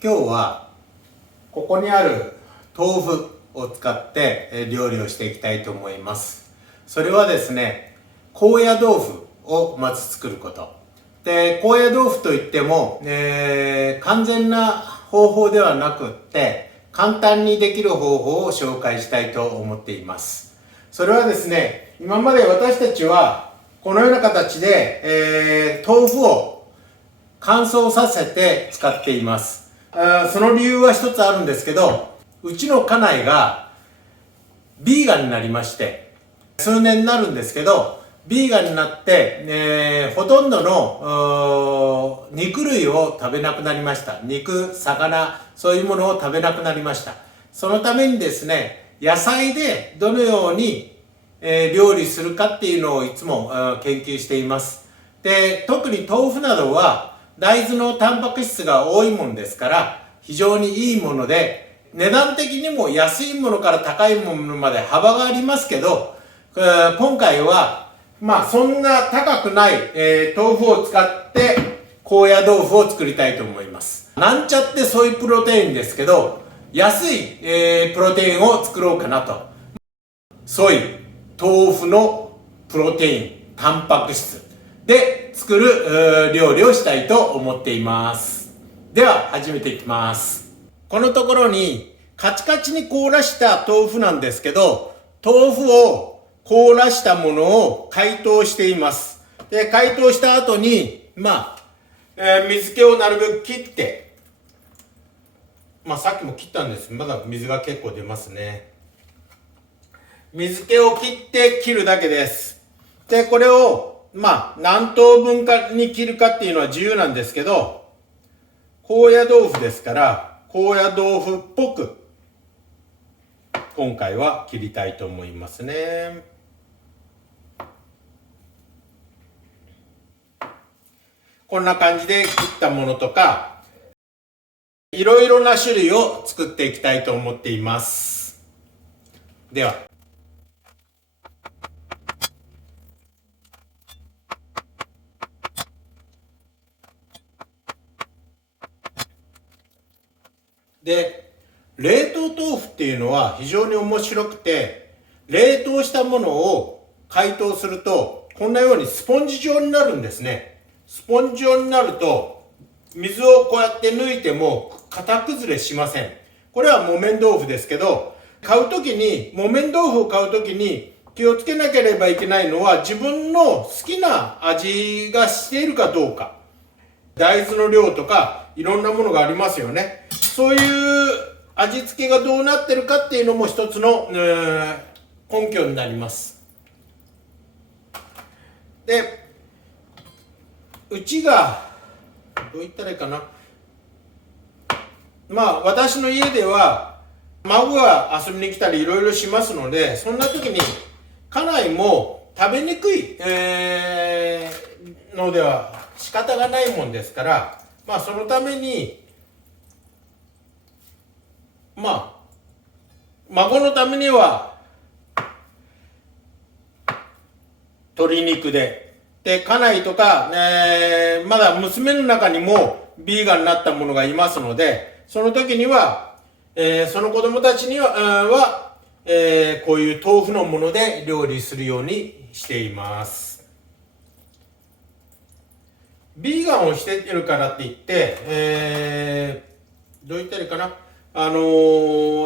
今日はここにある豆腐を使って料理をしていきたいと思います。それはですね、高野豆腐をまず作ることで、高野豆腐といっても、完全な方法ではなくって簡単にできる方法を紹介したいと思っています。それはですね、今まで私たちはこのような形で、豆腐を乾燥させて使っています。その理由は一つあるんですけど、うちの家内がビーガンになりまして、数年になるんですけど、ビーガンになって、ほとんどの肉類を食べなくなりました。肉、魚、そういうものを食べなくなりました。そのためにですね、野菜でどのように、料理するかっていうのをいつも研究しています。で、特に豆腐などは大豆のタンパク質が多いものですから非常にいいもので、値段的にも安いものから高いものまで幅がありますけど、今回はそんな高くない、豆腐を使って高野豆腐を作りたいと思います。なんちゃってソイプロテインですけど、安い、プロテインを作ろうかなと。ソイ、豆腐のプロテイン、タンパク質で作る料理をしたいと思っています。では始めていきます。このところにカチカチに凍らした豆腐なんですけど、豆腐を凍らしたものを解凍しています。で、解凍した後に水気をなるべく切って、さっきも切ったんです。まだ水が結構出ますね。水気を切って切るだけです。で、これを何等分かに切るかっていうのは自由なんですけど、高野豆腐ですから高野豆腐っぽく今回は切りたいと思いますね。こんな感じで切ったものとか、いろいろな種類を作っていきたいと思っています。では、で、冷凍豆腐っていうのは非常に面白くて、冷凍したものを解凍するとこんなようにスポンジ状になるんですね。スポンジ状になると水をこうやって抜いても型崩れしません。これは木綿豆腐ですけど、木綿豆腐を買うときに気をつけなければいけないのは、自分の好きな味がしているかどうか。大豆の量とかいろんなものがありますよね。そういう味付けがどうなってるかっていうのも一つの、根拠になります。で、うちがどう言ったらいいかな、私の家では孫が遊びに来たりいろいろしますので、そんな時に家内も食べにくい、のでは仕方がないもんですから、そのために孫のためには鶏肉で、家内とか、まだ娘の中にもビーガンになったものがいますので、その時には、その子供たちには、こういう豆腐のもので料理するようにしています。ビーガンをしているからって言って、どう言ったらいいかな、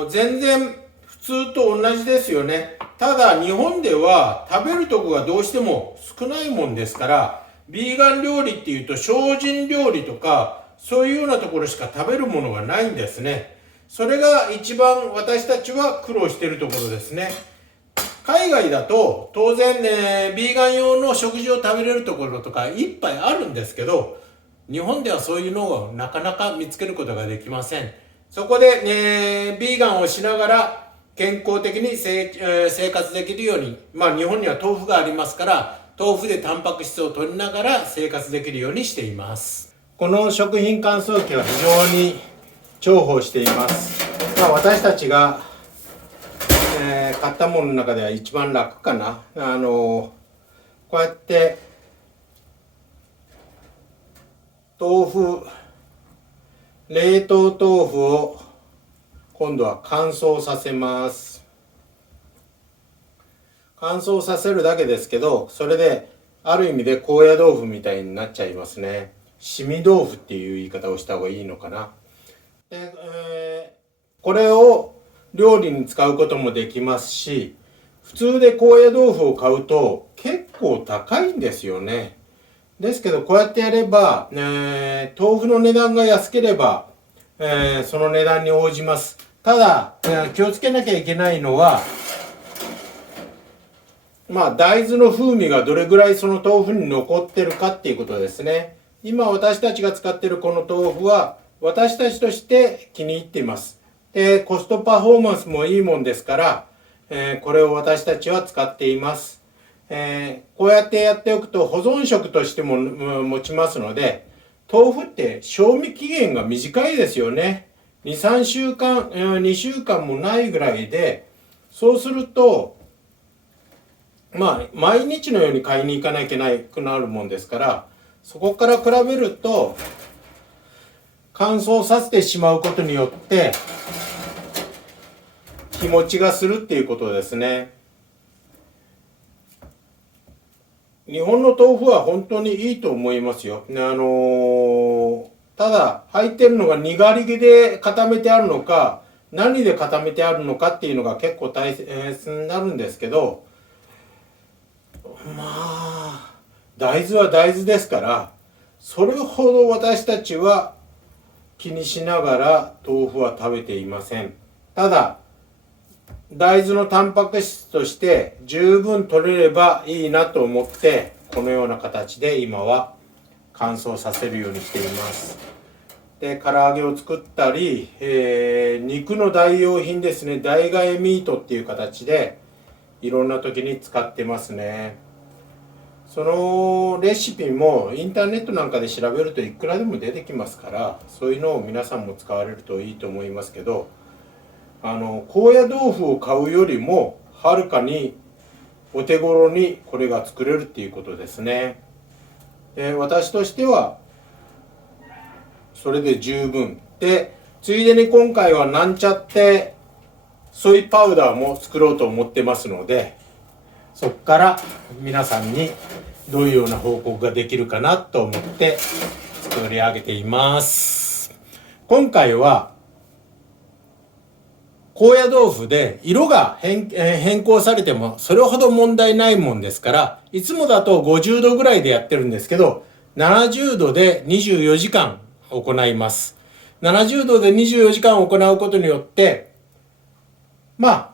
全然普通と同じですよね。ただ日本では食べるとこがどうしても少ないもんですから、ビーガン料理っていうと精進料理とかそういうようなところしか食べるものがないんですね。それが一番私たちは苦労しているところですね。海外だと当然ビーガン用の食事を食べれるところとかいっぱいあるんですけど、日本ではそういうのをなかなか見つけることができません。そこで、ビーガンをしながら健康的に生活できるように、日本には豆腐がありますから、豆腐でタンパク質を取りながら生活できるようにしています。この食品乾燥機は非常に重宝しています。私たちが、買ったものの中では一番楽かな。こうやって豆腐冷凍豆腐を今度は乾燥させます。乾燥させるだけですけど、それである意味で高野豆腐みたいになっちゃいますね。しみ豆腐っていう言い方をした方がいいのかな。で、これを料理に使うこともできますし、普通で高野豆腐を買うと結構高いんですよね。ですけどこうやってやれば、豆腐の値段が安ければ、その値段に応じます。ただ、気をつけなきゃいけないのは、大豆の風味がどれぐらいその豆腐に残ってるかっていうことですね。今私たちが使ってるこの豆腐は私たちとして気に入っています。で、コストパフォーマンスもいいもんですから、これを私たちは使っています。こうやってやっておくと保存食としても持ちますので、豆腐って賞味期限が短いですよね。2、3週間、2週間もないぐらいで、そうすると、毎日のように買いに行かなきゃいけなくなるもんですから、そこから比べると、乾燥させてしまうことによって、日持ちがするっていうことですね。日本の豆腐は本当にいいと思いますよ。ただ入ってるのがにがりで固めてあるのか何で固めてあるのかっていうのが結構大切になるんですけど、大豆は大豆ですから、それほど私たちは気にしながら豆腐は食べていません。ただ大豆のタンパク質として十分取れればいいなと思って、このような形で今は乾燥させるようにしています。で、唐揚げを作ったり、肉の代用品ですね、代替えミートっていう形でいろんな時に使ってますね。そのレシピもインターネットなんかで調べるといくらでも出てきますから、そういうのを皆さんも使われるといいと思いますけど、高野豆腐を買うよりもはるかにお手頃にこれが作れるっていうことですね。私としてはそれで十分で、ついでに今回はなんちゃってソイパウダーも作ろうと思ってますので、そこから皆さんにどういうような報告ができるかなと思って作り上げています。今回は高野豆腐で色が変更されてもそれほど問題ないもんですから、いつもだと50度ぐらいでやってるんですけど、70度で24時間行います。70度で24時間行うことによって、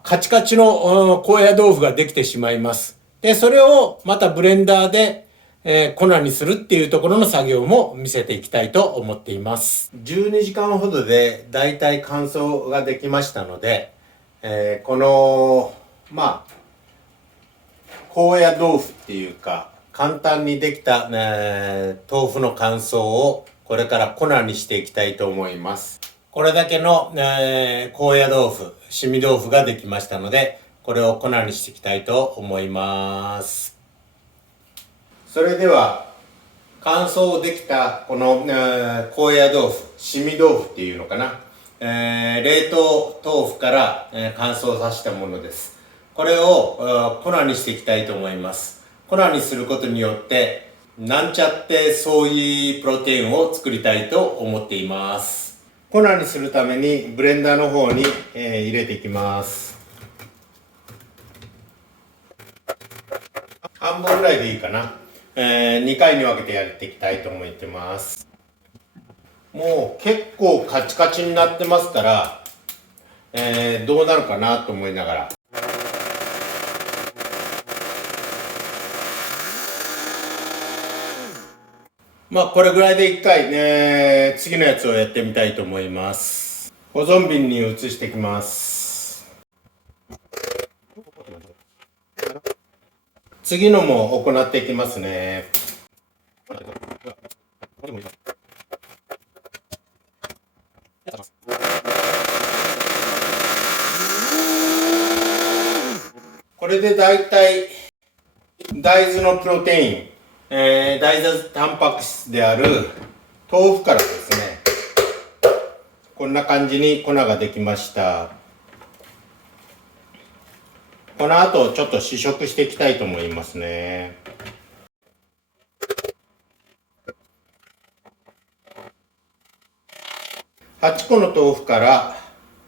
カチカチの高野豆腐ができてしまいます。で、それをまたブレンダーで粉にするっていうところの作業も見せていきたいと思っています。12時間ほどでだいたい乾燥ができましたので、この高野豆腐っていうか簡単にできた、豆腐の乾燥をこれから粉にしていきたいと思います。これだけの、高野豆腐、しみ豆腐ができましたので、これを粉にしていきたいと思います。それでは乾燥できたこの、高野豆腐、しみ豆腐っていうのかな、冷凍豆腐から、乾燥させたものです。これを粉にしていきたいと思います。粉にすることによってなんちゃってソイプロテインを作りたいと思っています。粉にするためにブレンダーの方に、入れていきます。半分ぐらいでいいかな。2回に分けてやっていきたいと思ってます。もう結構カチカチになってますから、どうなるかなと思いながら。これぐらいで1回、次のやつをやってみたいと思います。保存瓶に移していきます。次のも行っていきますね。これでだいたい大豆のプロテイン、大豆タンパク質である豆腐からですね、こんな感じに粉ができました。この後ちょっと試食していきたいと思いますね。8個の豆腐から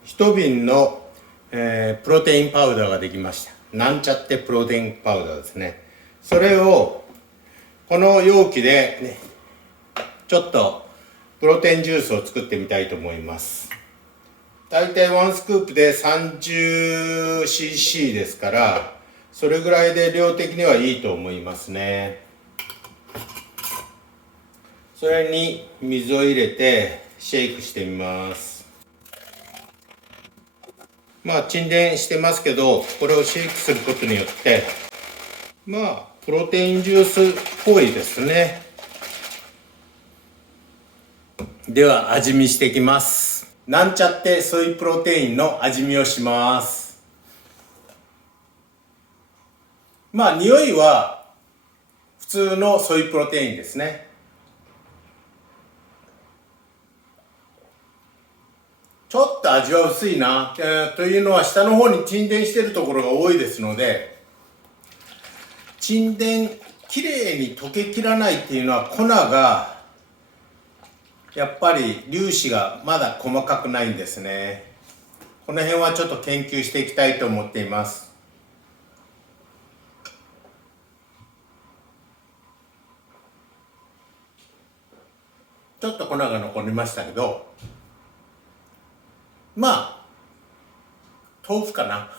1瓶の、プロテインパウダーができました。なんちゃってプロテインパウダーですね。それをこの容器でね、ちょっとプロテインジュースを作ってみたいと思います。だいたい1スクープで 30cc ですから、それぐらいで量的にはいいと思いますね。それに水を入れてシェイクしてみます。沈殿してますけど、これをシェイクすることによってプロテインジュースっぽいですね。では味見していきます。なんちゃってソイプロテインの味見をします。匂いは普通のソイプロテインですね。ちょっと味は薄いな、というのは下の方に沈殿しているところが多いですので、沈殿きれいに溶けきらないっていうのは粉がやっぱり粒子がまだ細かくないんですね。この辺はちょっと研究していきたいと思っています。ちょっと粉が残りましたけど、豆腐かな、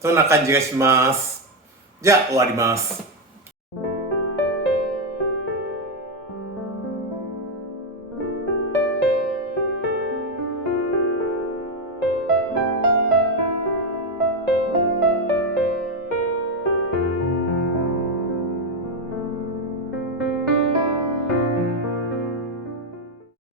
そんな感じがします。じゃあ終わります。